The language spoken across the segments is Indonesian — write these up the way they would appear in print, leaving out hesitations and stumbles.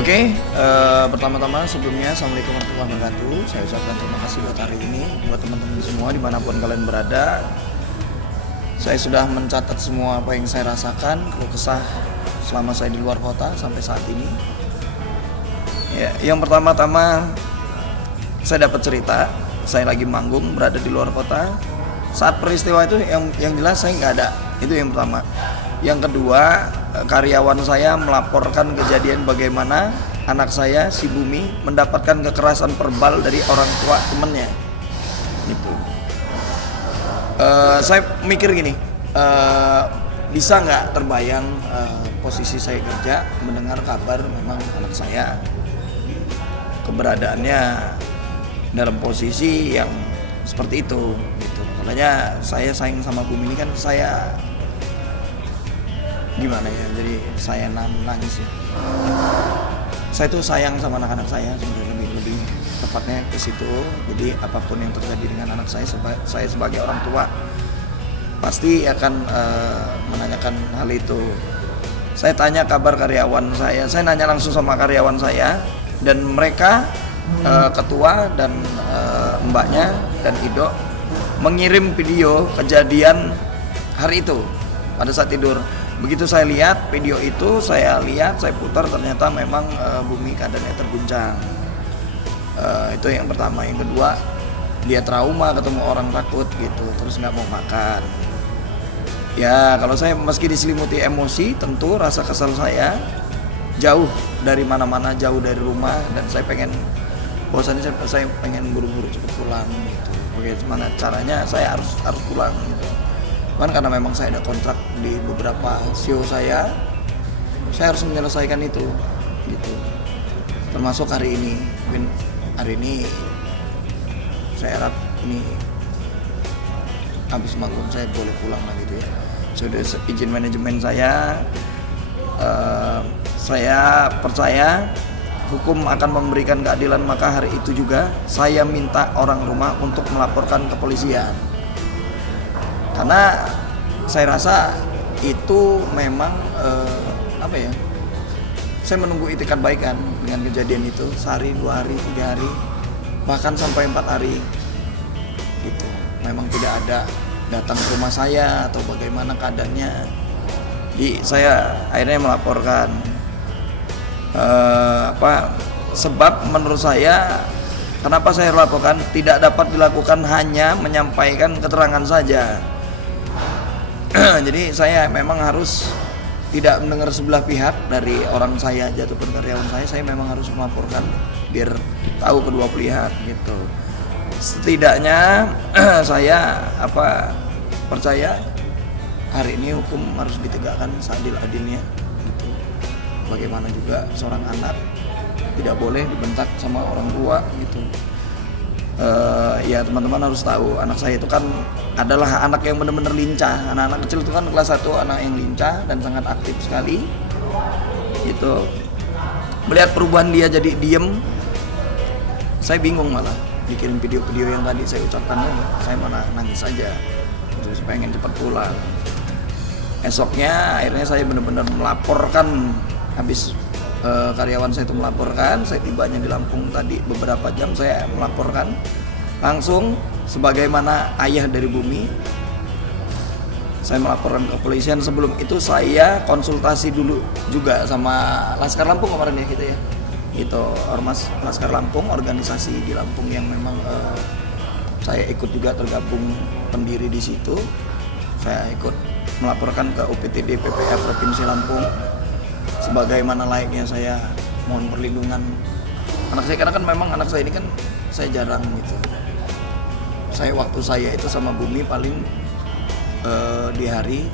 Oke, pertama-tama sebelumnya Assalamualaikum warahmatullahi wabarakatuh. Saya ucapkan terima kasih buat hari ini, buat teman-teman semua dimanapun kalian berada. Saya sudah mencatat semua apa yang saya rasakan, keluh kesah selama saya di luar kota sampai saat ini. Ya, yang pertama-tama saya dapat cerita, saya lagi manggung berada di luar kota. Saat peristiwa itu yang jelas saya nggak ada, itu yang pertama. Yang kedua, karyawan saya melaporkan kejadian bagaimana anak saya, si Bumi, mendapatkan kekerasan verbal dari orang tua temennya. Gitu. Saya mikir gini, bisa nggak terbayang posisi saya kerja mendengar kabar memang anak saya keberadaannya dalam posisi yang seperti itu. Gitu. Makanya saya sayang sama Bumi ini kan saya gimana ya, jadi saya nangis ya. Saya tuh sayang sama anak-anak saya sebenarnya, lebih tepatnya ke situ. Jadi apapun yang terjadi dengan anak saya sebagai orang tua pasti akan menanyakan hal itu. Saya tanya kabar karyawan saya nanya langsung sama karyawan saya, dan mereka ketua dan mbaknya dan Ido mengirim video kejadian hari itu pada saat tidur. Begitu saya lihat video itu, saya putar, ternyata memang Bumi keadaannya terguncang. Itu yang pertama. Yang kedua, dia trauma ketemu orang takut gitu, terus nggak mau makan. Ya kalau saya meski diselimuti emosi, tentu rasa kesal saya jauh dari mana-mana, jauh dari rumah, dan saya pengen saya pengen buru-buru cepet pulang gitu. Bagaimana caranya saya harus pulang gitu. Kan karena memang saya ada kontrak di beberapa show saya harus menyelesaikan itu gitu. Termasuk hari ini. Mungkin hari ini saya harap ini habis manggung saya boleh pulang lah gitu ya. Sudah izin manajemen saya percaya hukum akan memberikan keadilan, maka hari itu juga saya minta orang rumah untuk melaporkan kepolisian. Karena saya rasa itu memang saya menunggu itikat baik kan dengan kejadian itu, sehari, 2 hari, 3 hari, bahkan sampai 4 hari gitu. Memang tidak ada datang ke rumah saya atau bagaimana keadaannya. Jadi saya akhirnya melaporkan sebab menurut saya kenapa saya laporkan, tidak dapat dilakukan hanya menyampaikan keterangan saja. Jadi saya memang harus tidak mendengar sebelah pihak dari orang saya aja ataupun karyawan saya memang harus melaporkan biar tahu kedua pihak gitu. Setidaknya saya percaya hari ini hukum harus ditegakkan seadil-adilnya gitu. Bagaimana juga seorang anak tidak boleh dibentak sama orang tua gitu. Ya teman-teman harus tahu, anak saya itu kan adalah anak yang benar-benar lincah. Anak-anak kecil itu kan kelas 1 anak yang lincah dan sangat aktif sekali gitu. Melihat perubahan dia jadi diem, saya bingung malah. Bikin video-video yang tadi saya ucapkan, saya malah nangis aja. Terus pengen cepat pulang. Esoknya akhirnya saya benar-benar melaporkan. Habis karyawan saya itu melaporkan, saya tibanya di Lampung tadi beberapa jam, saya melaporkan langsung sebagaimana ayah dari Bumi. Saya melaporkan ke kepolisian. Sebelum itu saya konsultasi dulu juga sama Laskar Lampung kemarin ya gitu ya. Itu Ormas Laskar Lampung, organisasi di Lampung yang memang saya ikut juga tergabung pendiri di situ. Saya ikut melaporkan ke UPTD PPR Provinsi Lampung. Sebagaimana layaknya saya mohon perlindungan anak saya, karena kan memang anak saya ini kan saya jarang gitu. Waktu saya itu sama Bumi paling di hari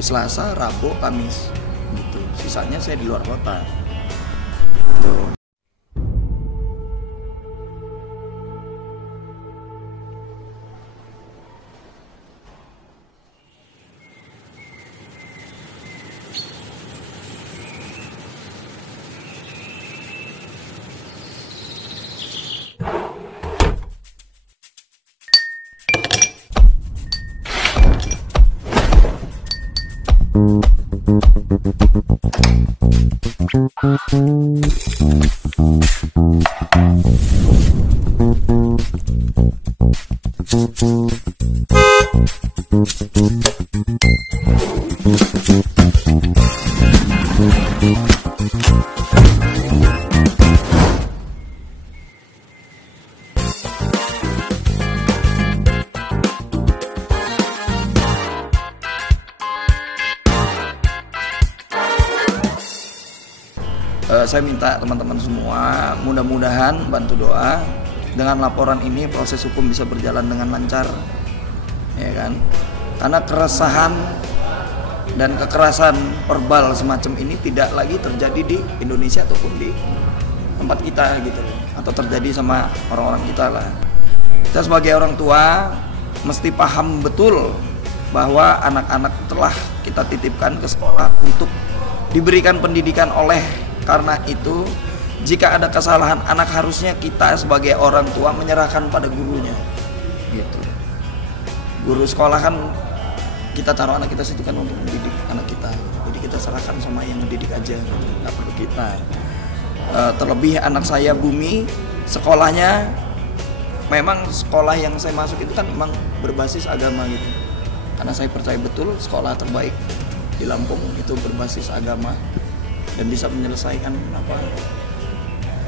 Selasa, Rabu, Kamis gitu. Sisanya saya di luar kota gitu. Saya minta teman-teman semua mudah-mudahan bantu doa dengan laporan ini proses hukum bisa berjalan dengan lancar, ya kan? Karena keresahan dan kekerasan verbal semacam ini tidak lagi terjadi di Indonesia ataupun di tempat kita gitu loh, atau terjadi sama orang-orang kita lah. Kita sebagai orang tua mesti paham betul bahwa anak-anak telah kita titipkan ke sekolah untuk diberikan pendidikan. Oleh karena itu, jika ada kesalahan anak, harusnya kita sebagai orang tua menyerahkan pada gurunya gitu. Guru sekolah kan kita taruh anak kita situ kan untuk mendidik anak kita, jadi kita serahkan sama yang mendidik aja gitu. Nggak perlu kita. Terlebih anak saya Bumi, sekolahnya memang sekolah yang saya masuk itu kan memang berbasis agama gitu, karena saya percaya betul sekolah terbaik di Lampung itu berbasis agama dan bisa menyelesaikan apa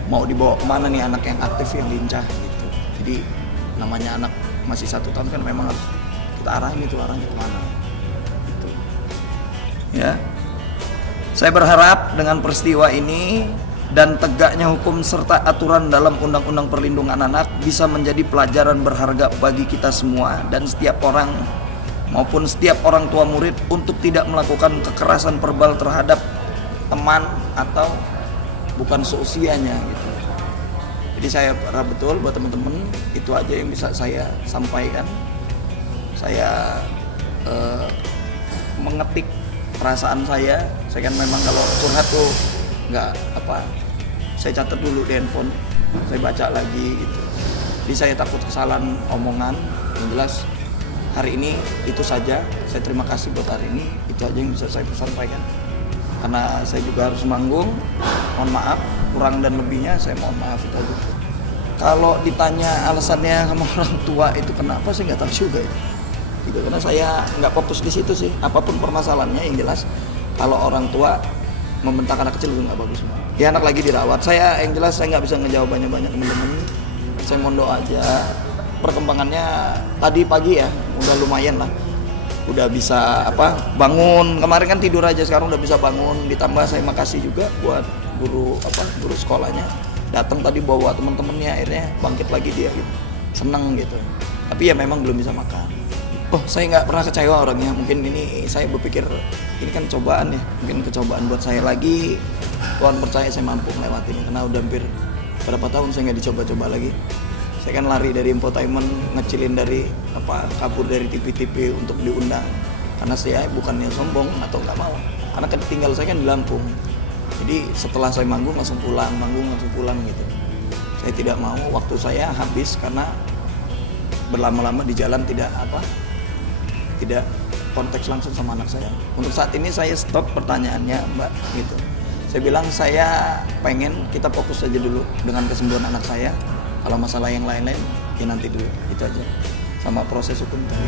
mau dibawa kemana nih anak yang aktif, yang lincah gitu. Jadi namanya anak masih 1 tahun kan memang harus kita arahin itu arahnya kemana gitu. Ya, saya berharap dengan peristiwa ini dan tegaknya hukum serta aturan dalam Undang-Undang Perlindungan Anak bisa menjadi pelajaran berharga bagi kita semua dan setiap orang maupun setiap orang tua murid untuk tidak melakukan kekerasan verbal terhadap teman atau bukan seusianya gitu. Jadi saya berharap betul buat teman-teman, itu aja yang bisa saya sampaikan. Saya mengetik perasaan saya kan memang kalau curhat tuh nggak apa, saya catat dulu di handphone, saya baca lagi gitu. Jadi saya takut kesalahan omongan. Yang jelas hari ini itu saja. Saya terima kasih buat hari ini, itu aja yang bisa saya sampaikan. Karena saya juga harus manggung, mohon maaf kurang dan lebihnya, saya mohon maaf itu aja. Kalau ditanya alasannya sama orang tua itu kenapa, sih nggak tahu juga ya. Gitu, karena saya nggak fokus di situ sih. Apapun permasalahannya, yang jelas kalau orang tua membentak anak kecil itu nggak bagus. Ya anak lagi dirawat. Saya yang jelas saya nggak bisa ngejawab banyak-banyak teman-teman. Saya mohon doa aja. Perkembangannya tadi pagi ya udah lumayan lah. Udah bisa apa bangun. Kemarin kan tidur aja, sekarang udah bisa bangun. Ditambah saya makasih juga buat guru sekolahnya. Datang tadi bawa teman-temannya, akhirnya bangkit lagi dia gitu. Seneng gitu. Tapi ya memang belum bisa makan. Oh, saya nggak pernah kecewa orangnya. Mungkin ini saya berpikir ini kan cobaan ya, mungkin kecobaan buat saya lagi. Tuhan percaya saya mampu melewati ini, karena udah hampir berapa tahun saya nggak dicoba-coba lagi. Saya kan lari dari infotainment, ngecilin dari kabur dari TV-TV untuk diundang. Karena saya bukannya sombong atau nggak mau, karena kan tinggal saya kan di Lampung. Jadi setelah saya manggung langsung pulang gitu. Saya tidak mau waktu saya habis karena berlama-lama di jalan tidak konteks langsung sama anak saya. Untuk saat ini saya stop pertanyaannya Mbak gitu. Saya bilang saya pengen kita fokus aja dulu dengan kesembuhan anak saya. Kalau masalah yang lain-lain ya nanti dulu, itu aja. Sama proses hukum tadi.